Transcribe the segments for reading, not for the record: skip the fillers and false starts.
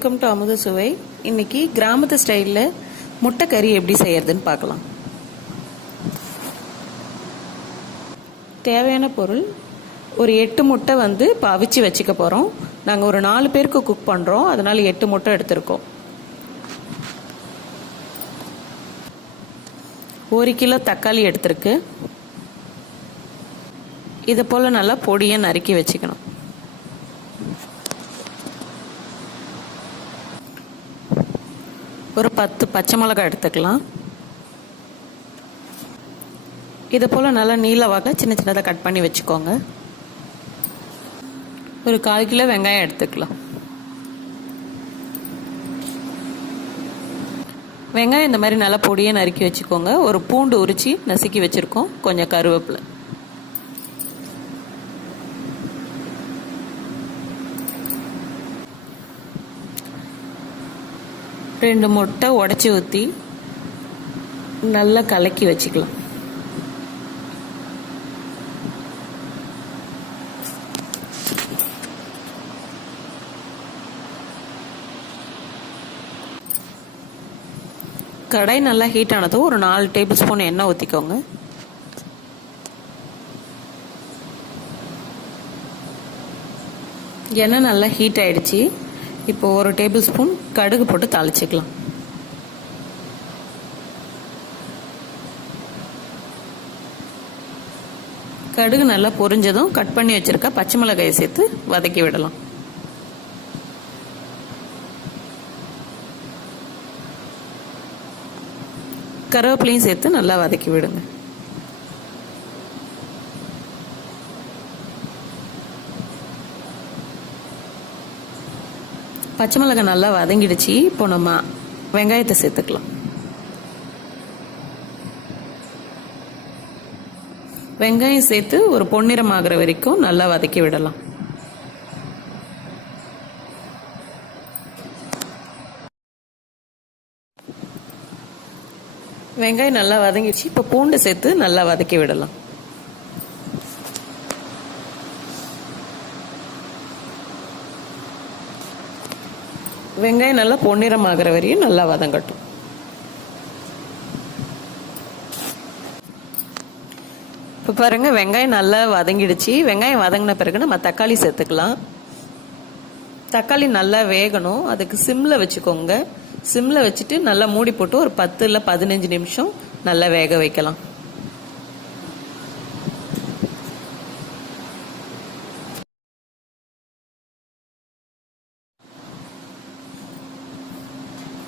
Welcome to அமுத சுவை. இன்னைக்கு கிராமத்து ஸ்டைலில் முட்டை கறி எப்படி செய்யறதுன்னு பார்க்கலாம். தேவையான பொருள் ஒரு 8 முட்டை அவிச்சு வச்சுக்க போகிறோம். நாங்கள் ஒரு 4 பேருக்கு குக் பண்ணுறோம், அதனால 8 முட்டை எடுத்திருக்கோம். 1 கிலோ தக்காளி எடுத்திருக்கு. இதை போல் நல்லா பொடியை நறுக்கி வச்சுக்கணும். ஒரு 10 பச்சை மிளகாய் எடுத்துக்கலாம். இதை போல் நல்லா நீளவாக சின்ன சின்னதாக கட் பண்ணி வச்சுக்கோங்க. ஒரு 1/4 கிலோ வெங்காயம் எடுத்துக்கலாம். வெங்காயம் இந்த மாதிரி நல்லா பொடியை நறுக்கி வச்சுக்கோங்க. ஒரு பூண்டு உரிச்சு நசுக்கி வச்சுருக்கோம். கொஞ்சம் கருவேப்பிலை, ரெண்டு முட்டை உடச்சி ஊற்றி நல்லா கலக்கி வச்சுக்கலாம். கடாய் நல்லா ஹீட் ஆனதும் ஒரு 4 டேபிள் ஸ்பூன் எண்ணெய் ஊற்றிக்கோங்க. எண்ணெய் நல்லா ஹீட் ஆயிடுச்சு. இப்போ ஒரு டேபிள் ஸ்பூன் கடுகு போட்டு தாளிச்சுக்கலாம். கடுகு நல்லா பொரிஞ்சதும் கட் பண்ணி வச்சிருக்க பச்சை மிளகாயை சேர்த்து வதக்கி விடலாம். கருவேப்பிலையும் சேர்த்து நல்லா வதக்கி விடுங்க. பச்சை மிளகாய் நல்லா வதங்கிடுச்சு. இப்போ நம்ம வெங்காயத்தை சேர்த்துக்கலாம். வெங்காயம் சேர்த்து ஒரு பொன்னிறம் ஆகிற வரைக்கும் நல்லா வதக்கி விடலாம். வெங்காயம் நல்லா வதங்கிடுச்சு. இப்போ பூண்டு சேர்த்து நல்லா வதக்கி விடலாம். வெங்காயம் நல்லா பொன்னிறம் ஆகிற வரையும் நல்லா வதங்கட்டும். இப்போ பாருங்க, வெங்காயம் நல்லா வதங்கிடுச்சு. வெங்காயம் வதங்கின பிறகு நம்ம தக்காளி சேர்த்துக்கலாம். தக்காளி நல்லா வேகணும், அதுக்கு சிம்ல வச்சுக்கோங்க. சிம்ல வச்சுட்டு நல்லா மூடி போட்டு ஒரு 10 இல்லை 15 நிமிஷம் நல்லா வேக வைக்கலாம்.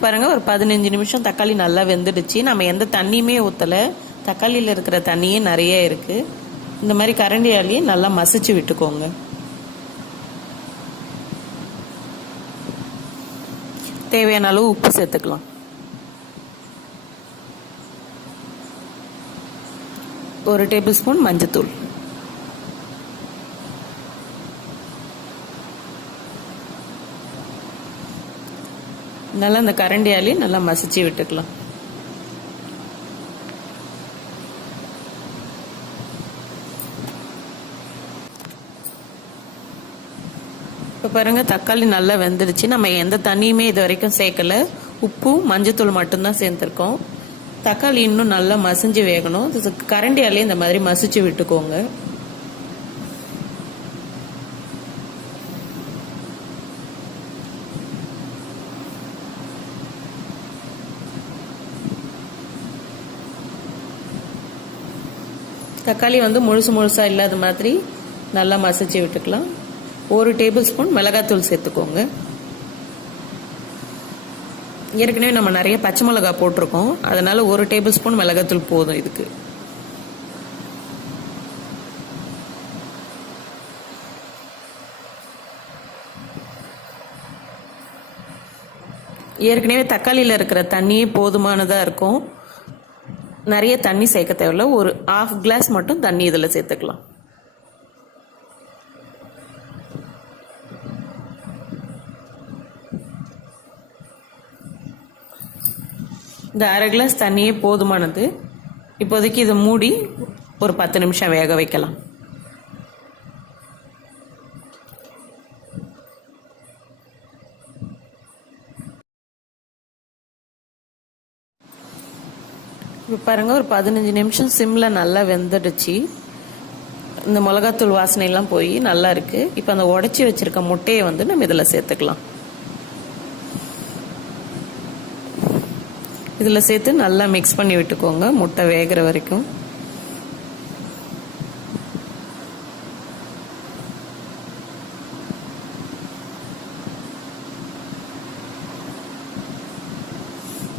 பாருங்க, ஒரு 15 நிமிஷம் தக்காளி நல்லா வெந்துடுச்சு. நம்ம எந்த தண்ணியுமே ஊற்றல, தக்காளியில் இருக்கிற தண்ணியே நிறைய இருக்கு. இந்த மாதிரி கரண்டியாலேயே நல்லா மசிச்சு விட்டுக்கோங்க. தேவையான அளவு உப்பு சேர்த்துக்கலாம். ஒரு டேபிள் ஸ்பூன் மஞ்சத்தூள், நல்லா இந்த கரண்டியாலே நல்லா மசிச்சு விட்டுக்கலாம். இப்போ பாருங்க, தக்காளி நல்லா வெந்துடுச்சு. நம்ம எந்த தண்ணியுமே இது வரைக்கும் சேர்க்கல, உப்பு மஞ்சத்தூள் மட்டும்தான் சேர்த்துருக்கோம். தக்காளி இன்னும் நல்லா மசிஞ்சு வேகணும். கரண்டியாலே இந்த மாதிரி மசிச்சு விட்டுக்கோங்க. தக்காளி முழுசா இல்லாத மாதிரி நல்லா மசிச்சு விட்டுக்கலாம். ஒரு டேபிள் ஸ்பூன் மிளகாத்தூள் சேர்த்துக்கோங்க. ஏற்கனவே நம்ம நிறைய பச்சை மிளகாய் போட்டிருக்கோம், அதனால ஒரு டேபிள் ஸ்பூன் மிளகாத்தூள் போதும் இதுக்கு. ஏற்கனவே தக்காளியில் இருக்கிற தண்ணியே போதுமானதாக இருக்கும். நிறைய தண்ணி சேர்க்க தேவையில்ல, ஒரு 1/2 கிளாஸ் மட்டும் தண்ணி இதில் சேர்த்துக்கலாம். இந்த 1/2 கிளாஸ் தண்ணியே போதுமானது. இப்போதைக்கு இதை மூடி ஒரு 10 நிமிஷம் வேக வைக்கலாம். இப்போ பாருங்கள், ஒரு 15 நிமிஷம் சிம்மில் நல்லா வெந்துடுச்சு. இந்த மிளகாத்தூள் வாசனையெல்லாம் போய் நல்லா இருக்குது. இப்போ அந்த உடச்சி வச்சுருக்க முட்டையை வந்து நம்ம இதில் சேர்த்துக்கலாம். இதில் சேர்த்து நல்லா மிக்ஸ் பண்ணி விட்டுக்கோங்க முட்டை வேகிற வரைக்கும்.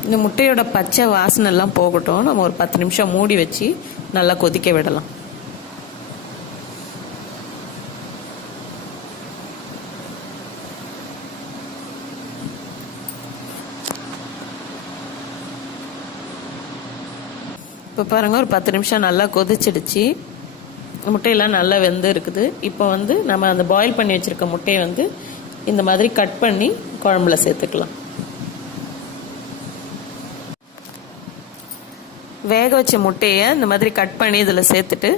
இந்த முட்டையோட பச்சை வாசனை எல்லாம் போகட்டும். நம்ம ஒரு 10 நிமிஷம் மூடி வச்சு நல்லா கொதிக்க விடலாம். இப்போ பாருங்கள், ஒரு 10 நிமிஷம் நல்லா கொதிச்சிடுச்சு. முட்டையெல்லாம் நல்லா வெந்து இருக்குது. இப்போ வந்து நம்ம அந்த பாயில் பண்ணி வச்சுருக்க முட்டையை வந்து இந்த மாதிரி கட் பண்ணி குழம்புல சேர்த்துக்கலாம். வேக வச்ச முட்டையை இந்த மாதிரி கட் பண்ணி இதில் சேர்த்துட்டு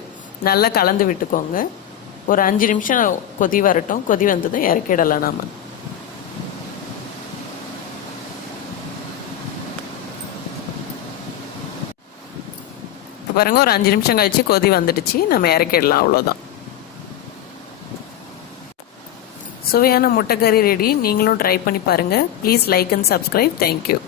நல்லா கலந்து விட்டுக்கோங்க. ஒரு 5 நிமிஷம் கொதி வரட்டும். கொதி வந்ததும் இறக்கிடலாம் நாம். இப்போ பாருங்கள், ஒரு 5 நிமிஷம் கழிச்சு கொதி வந்துடுச்சு. நம்ம இறக்கிடலாம். அவ்வளோதான். சுவையான முட்டைக்கறி ரெடி. நீங்களும் ட்ரை பண்ணி பாருங்கள். Please like and subscribe. Thank you.